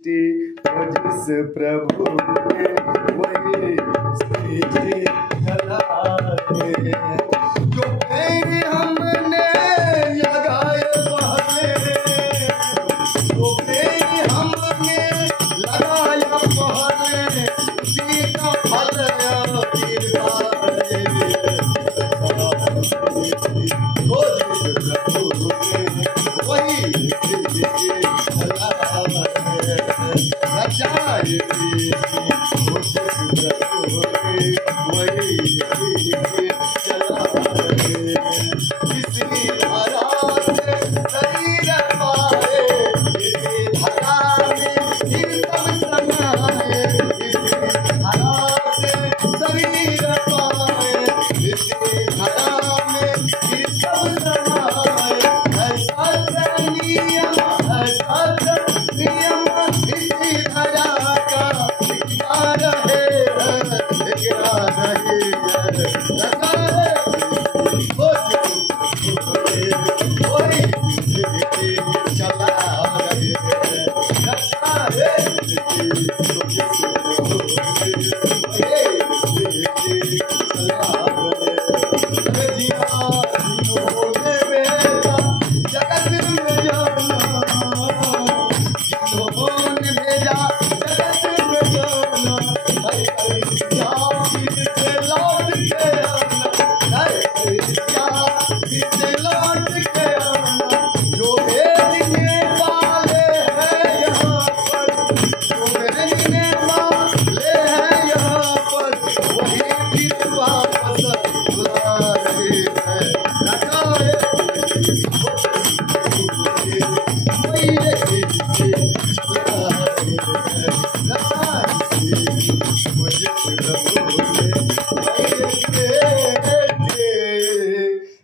तो जिस प्रभु के वही सृष्टि चलाए। जो पेड़ हमने लगाए पहले, जो पेड़ हमने लगाया पहले, उसी का फल वो जिस प्रभु के वही सृष्टि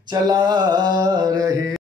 चला रहे।